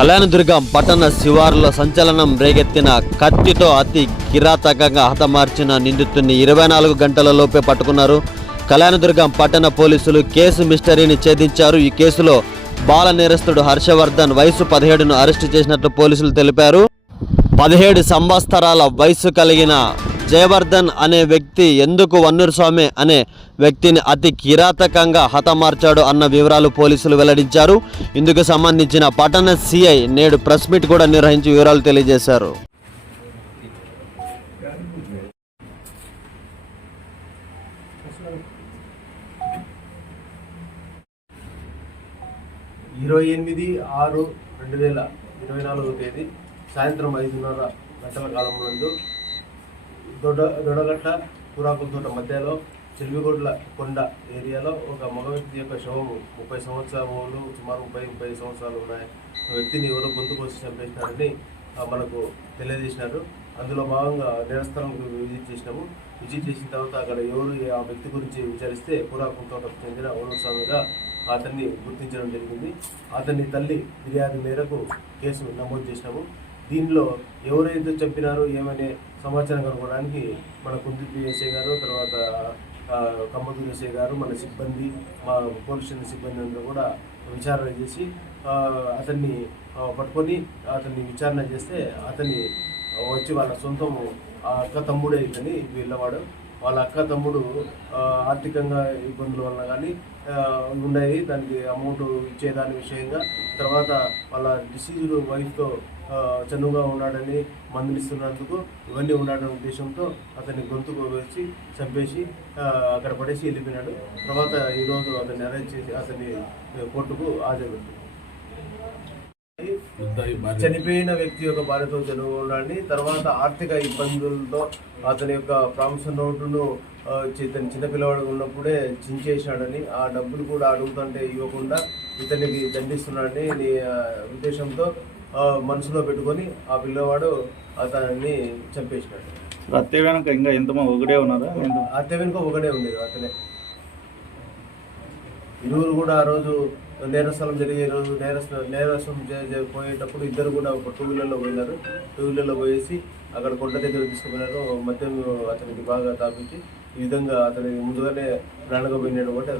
కళ్యాణదుర్గం పట్టణ శివారులో సంచలనం రేగెత్తిన కత్తితో అతి కిరాతకంగా హతమార్చిన నిందితుడిని ఇరవై నాలుగు గంటలలోపే పట్టుకున్నారు. కళ్యాణదుర్గం పట్టణ పోలీసులు కేసు మిస్టరీని ఛేదించారు. ఈ కేసులో బాల నేరస్తుడు హర్షవర్ధన్ వయసు పదిహేడును అరెస్టు చేసినట్లు పోలీసులు తెలిపారు. పదిహేడు సంవత్సరాల వయసు కలిగిన జయవర్ధన్ అనే వ్యక్తి ఎందుకు వన్నూరు స్వామి అనే వ్యక్తిని అతి కిరాతకంగా హతమార్చాడు అన్న వివరాలు పోలీసులు వెల్లడించారు. ఇందుకు సంబంధించిన పట్టణ సిఐ నేడు ప్రెస్ మీట్ కూడా నిర్వహించి వివరాలు తెలియజేశారు. ఇరవై ఎనిమిది ఆరు రెండు వేల ఇరవై నాలుగో తేదీ సాయంత్రం ఐదున్నర గంటల కాలం నందు దొడ దొడగట్ట కూరాకుల తోట మధ్యలో చెల్విగొడ్ల కొండ ఏరియాలో ఒక మగ వ్యక్తి యొక్క శవము ముప్పై సంవత్సరాలు సుమారు ముప్పై ముప్పై సంవత్సరాలు ఉన్నాయి ఆ వ్యక్తిని ఎవరో గొంతు కోసి చంపేసినారని మనకు తెలియజేసినారు. అందులో భాగంగా నేరస్థలంకు విజిట్ చేసినాము. విజిట్ చేసిన తర్వాత అక్కడ ఎవరు ఆ వ్యక్తి గురించి విచారిస్తే కూరాకుల తోటకు చెందిన ఓనస్వామిగా అతన్ని గుర్తించడం జరిగింది. అతని తల్లి ఫిర్యాదు మేరకు కేసు నమోదు చేసినాము. దీనిలో ఎవరైతే చంపినారో ఏమనే సమాచారం కనుక్కోవడానికి మన కుంది ఎస్ఐ గారు తర్వాత ఆ, కమ్మదూరు ఎస్ఐ గారు మన సిబ్బంది మా పోలీస్ స్టేషన్ సిబ్బంది అందరూ కూడా విచారణ చేసి అతన్ని పట్టుకొని అతన్ని విచారణ చేస్తే అతన్ని వచ్చి వాళ్ళ సొంతం ఆ అక్క తమ్ముడే ఇతని వీళ్ళవాడు. వాళ్ళ అక్క తమ్ముడు ఆర్థికంగా ఇబ్బందుల వలన కానీ ఉన్నాయి దానికి అమౌంట్ ఇచ్చేదాని విషయంగా. తర్వాత వాళ్ళ డిసీజ్డ్ వైఫ్తో చనువుగా ఉన్నాడని మందులిస్తున్నందుకు ఇవన్నీ ఉన్నాడనే ఉద్దేశంతో అతన్ని గొంతుకు వేసి చంపేసి అక్కడ పడేసి వెళ్ళిపోయినాడు. తర్వాత ఈరోజు అతన్ని అరెస్ట్ చేసి అతన్ని కోర్టుకు హాజరుపెట్టారు చనిపోయిన వ్యక్తి యొక్క భార్యతో చదువుకోవడాన్ని తర్వాత ఆర్థిక ఇబ్బందులతో అతని యొక్క ప్రామిసర్ నోటును ఇతను చిన్నపిల్లవాడు ఉన్నప్పుడే చించేశాడని ఆ డబ్బులు కూడా అడుగుతుంటే ఇవ్వకుండా ఇతనికి దండిస్తున్నాడని నీ, ఉద్దేశంతో మనసులో పెట్టుకొని ఆ పిల్లవాడు అతన్ని చంపేసినాడు రత్తే వెనక ఇంకా ఎంతమంది ఒకటే ఉన్నారా? అత్త వెనుక ఒకటే ఉండేది అతనే. ఇరువురు కూడా ఆ రోజు నేరస్థలం జరిగే రోజు నేరస్థ నేరస్థం పోయేటప్పుడు ఇద్దరు కూడా ఒక టూ వీలర్లో పోయినారు. టూ వీలర్లో పోయేసి అక్కడ కొండ దగ్గర తీసుకుపోయినారు. మద్యం అతనికి బాగా తాపించి ఈ విధంగా అతనికి ముందుగానే ప్రాణంగా పోయినాడు కాబట్టి అతను